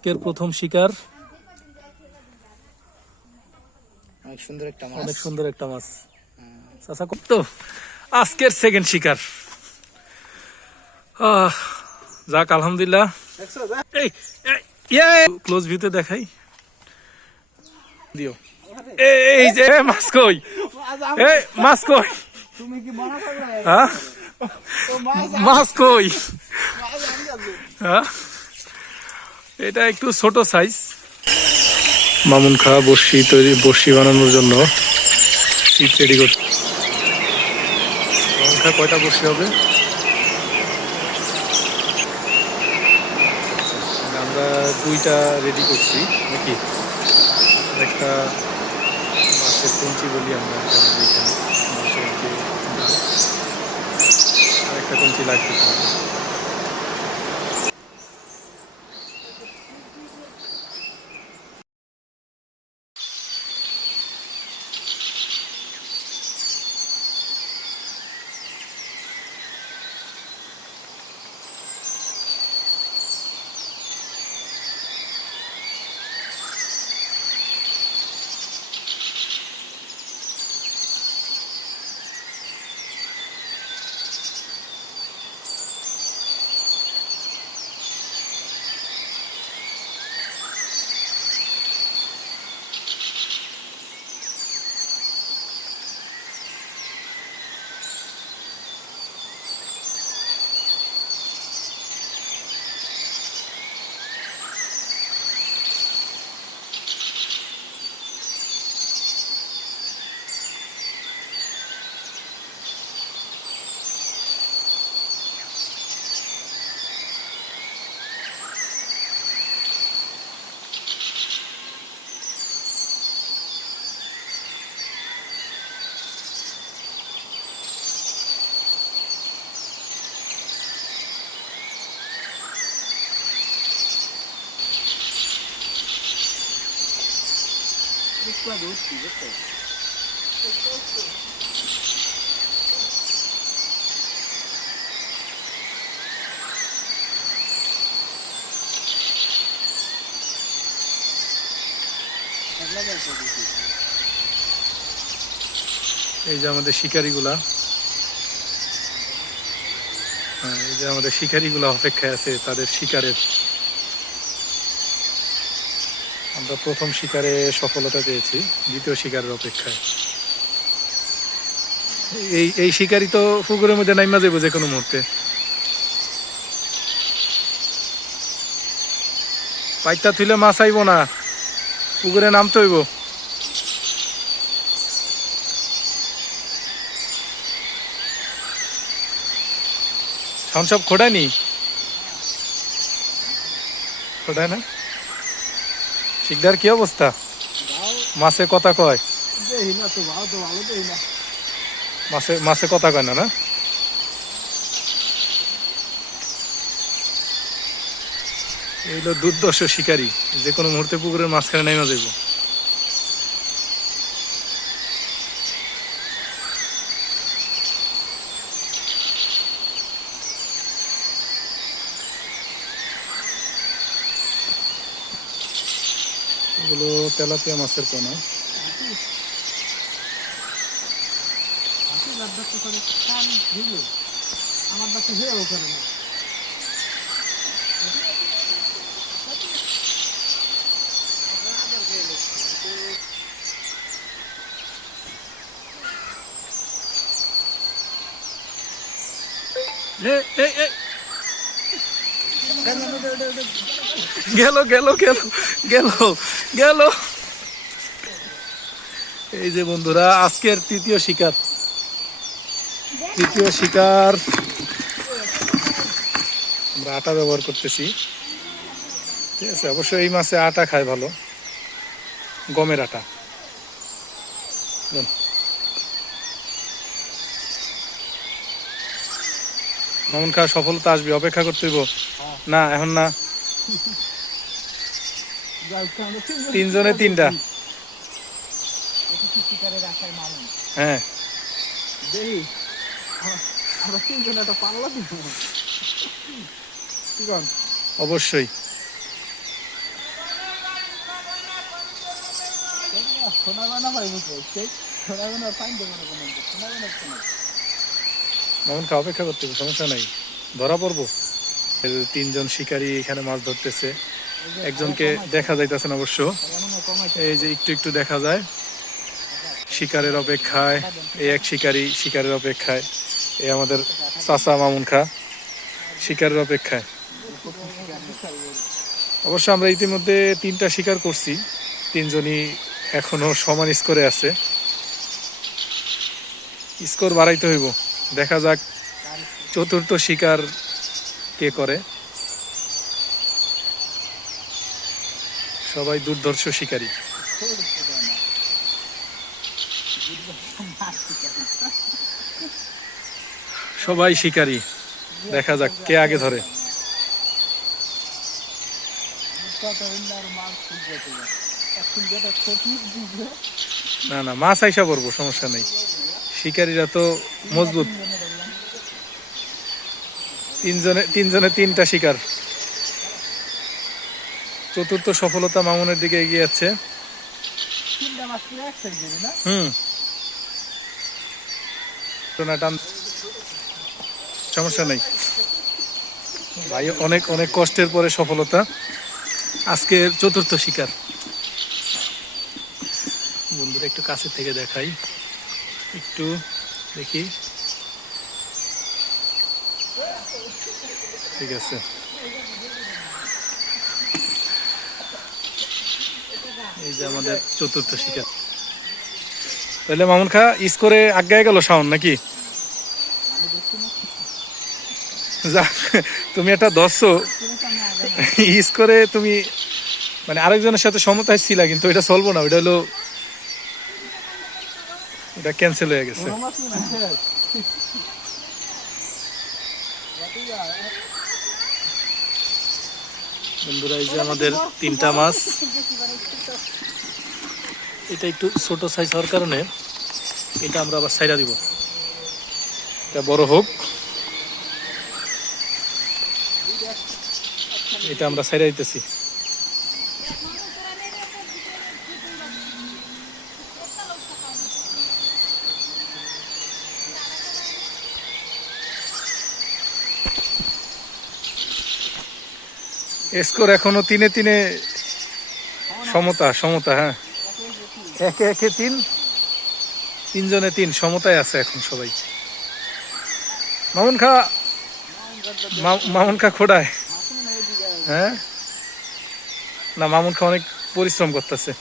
আজকের প্রথম শিকার। অনেক সুন্দর একটা মাছ। অনেক সুন্দর একটা মাছ। চাচা তো আজকের সেকেন্ড শিকার। আহ, যাক আলহামদুলিল্লাহ। এই ক্লোজ ভিউতে দেখাই। দিও। এই- এই যে মাছ কই? এই মাছ কই? তুমি কি মনে হ্যাঁ মাছ কই? হ্যাঁ? এটা একটু ছোট সাইজ মামুন খা বর্ষি তৈরি বর্ষি বানানোর জন্য সিট রেডি করছে মামুন কয়টা বর্ষি হবে? আমরা দুইটা রেডি করছি, নাকি? একটা মাছের কঞ্চি বলি আমরা এখানে। মাছের যে একটা কঞ্চি এই যে আমাদের শিকারিগুলা। হ্যাঁ, এই যে আমাদের শিকারিগুলা অপেক্ষায় আছে তাদের শিকারের আমরা প্রথম শিকারে সফলতা পেয়েছি, দ্বিতীয় শিকারের অপেক্ষায়। এই এই শিকারি তো পুকুরের মধ্যে নাইমা যাব যে কোনো মুহূর্তে। পাইতা থুইলে মাছ আইব না, পুকুরে নামতে হইব। সব খোটায় নি? খোটায় না? শিকদার কি অবস্থা? মাছে কথা কয়। মাছে মাছে কথা কয় না না? এইগুলো দুর্দর্শ শিকারী। যে কোনো মুহূর্তে পুকুরের মাঝখানে নেমে যাইব। এগুলো তেলাপিয়া মাছের পোনা আমার বাচ্চা হয়েও করে না। গেল গেল গেল গেল গেল। এই যে বন্ধুরা, আজকের তৃতীয় শিকার। তৃতীয় শিকার আমরা আটা ব্যবহার করতেছি। ঠিক আছে অবশ্যই এই মাছে আটা খায় ভালো। গমের আটা। মামুন খাওয়া সফলতা আসবে, অপেক্ষা করতেইব না, এখন না। তিনজনে তিনটা। হ্যাঁ। অবশ্যই। অপেক্ষা করতে সমস্যা নাই। ধরা পড়ব। তিনজন শিকারী এখানে মাছ ধরতেছে। একজনকে দেখা যাইতেছেন অবশ্য। এই যে একটু একটু দেখা যায়। শিকারের অপেক্ষায়, এই এক শিকারী শিকারের অপেক্ষায়, এই আমাদের চাচা মামুন খা, শিকারের অপেক্ষায়। অবশ্য আমরা ইতিমধ্যে তিনটা শিকার করছি, তিনজনই এখনও সমান স্কোরে আছে। স্কোর বাড়াইতে হইব। দেখা যাক চতুর্থ শিকার কে করে। সবাই দুর্ধর্ষ শিকারী। সবাই শিকারী। দেখা যাক কে আগে ধরে। না না, মাছ আইসা পড়ব, সমস্যা নেই। শিকারীরা তো মজবুত। তিনজনে তিনজনে তিনটা শিকার। চতুর্থ সফলতা মামুনের দিকে এগিয়ে যাচ্ছে। হুম। সমস্যা নেই। ভাই, অনেক অনেক কষ্টের পরে সফলতা। আজকে চতুর্থ শিকার। বন্ধুরা, একটু কাছে থেকে দেখাই। একটু দেখি। ঠিক আছে। চতুর্থ শিকার। তাহলে মামুন খা, স্কোরে আজ্ঞায় গেল শাওন, নাকি? তুমি একটা দর্শো স্কোরে তুমি মানে আরেকজনের সাথে সমতায় ছিলা, কিন্তু এটা চলবো না, ওইটা হলো এটা ক্যান্সেল হয়ে গেছে। বন্ধুরা, এই যে আমাদের তিনটা মাছ। এটা একটু ছোট সাইজ হওয়ার কারণে এটা আমরা আবার সাইডা দিব। এটা বড় হোক। এটা আমরা সাইডা দিতেছি। স্কোর এখনও তিনে তিনে সমতা সমতা হ্যাঁ। একে একে তিন, তিনজনে তিন, সমতায় আছে এখন সবাই। মামুন খা মামুন খা খোড়ায় হ্যাঁ? না, মামুন খা অনেক পরিশ্রম করতেছে।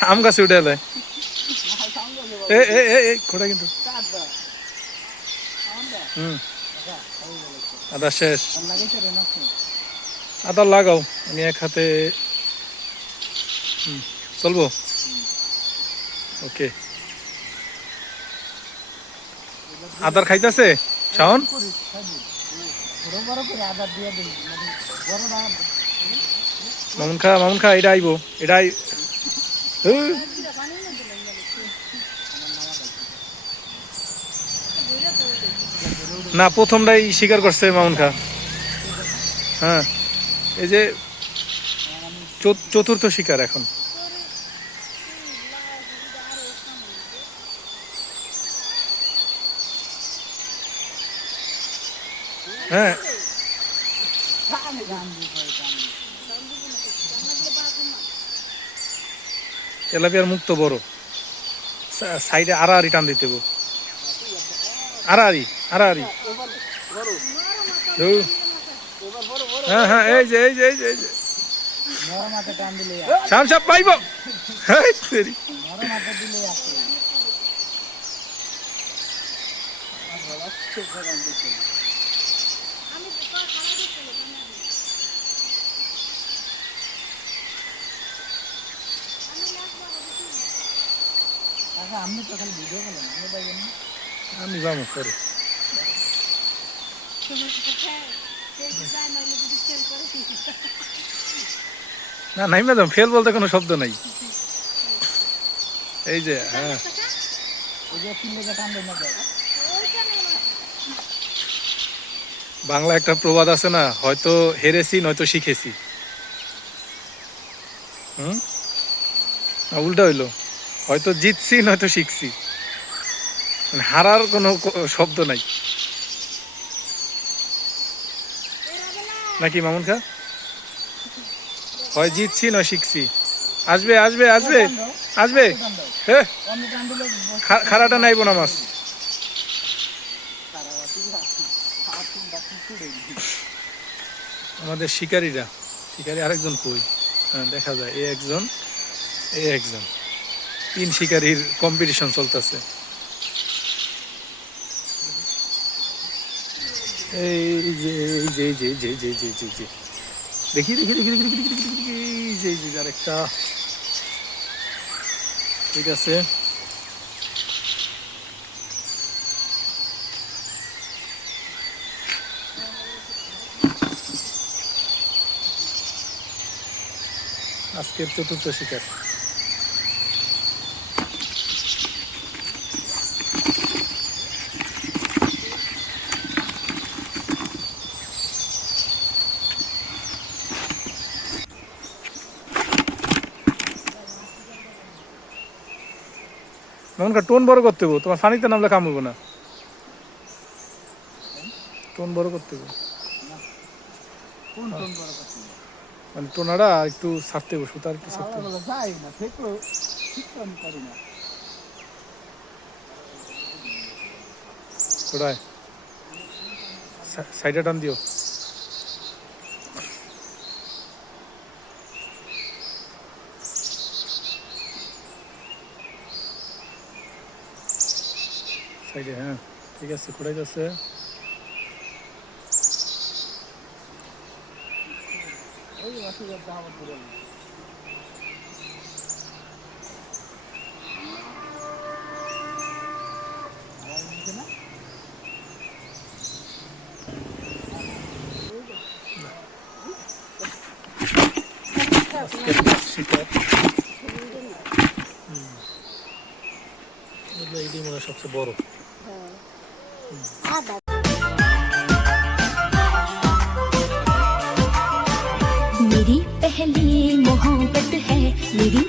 আম গাছে উঠে এলে। এ খোড়া কিন্তু। হুম। আদা শেষ। আদা লাগাও আমি এক হাতে চলবো? ওকে। আদার খাইতেছে? শাওন? মানে মামুন খা মামুন খা এটা আইবো এটা না, প্রথমটাই স্বীকার করছে মামুন খা। হ্যাঁ এই যে চত- চতুর্থ শিকার এখন। হ্যাঁ। তেলাপিয়ার মুক্ত বড়। সাইডে আড়াআড়ি টান দিতে। আড়াআড়ি? আড়াআড়ি হ্যাঁ হ্যাঁ এই যে এই যে এই যে এই যে। শাম সাপ পাইব। আপনি তো খালি ভিডিও করলেন আমি আমি যাব, পরে। না নাই ম্যাডাম ফেল বলতে কোনো শব্দ নাই। এই যে হ্যাঁ। বাংলা একটা প্রবাদ আছে না, হয়তো হেরেছি, নয়তো শিখেছি। হুম? উল্টা হইল। হয়তো জিতছি, নয়তো শিখছি। মানে হারার কোনো শব্দ নাই। নাকি মামুন খা হয় জিতছি নয় শিখছি। আসবে আসবে আসবে আসবে। খারাটা নাইব না মাছ। আমাদের শিকারীরা শিকারী আরেকজন কই? হ্যাঁ, দেখা যায় এ একজন এ একজন। তিন শিকারীর কম্পিটিশন চলতেছে। এই যে যে যে যে যে যে, যে, যে। দেখি দেখি দেখি দেখি দেখি দেখি, দেখি, যে যে ঠিক আছে। আজকের চতুর্থ শিকার। এমনকার টোন বড় করতে হব তোমার ফানিতে নামলে কাম হইবো না। টোন বড় করতে হব মানে টোনাটা একটু ছাড়তে হব সুতার একটু ছাড়তে আলাদা হব আলাদা যাই না থেকেও ঠিক তো আমি পারি না। কোথায় সাইডে টান দিও। সাইডে হ্যাঁ ঠিক আছে কোথায় গেছে। শিকার মনে হয় সবচেয়ে বড়। मेरी पहली मोहब्बत है मेरी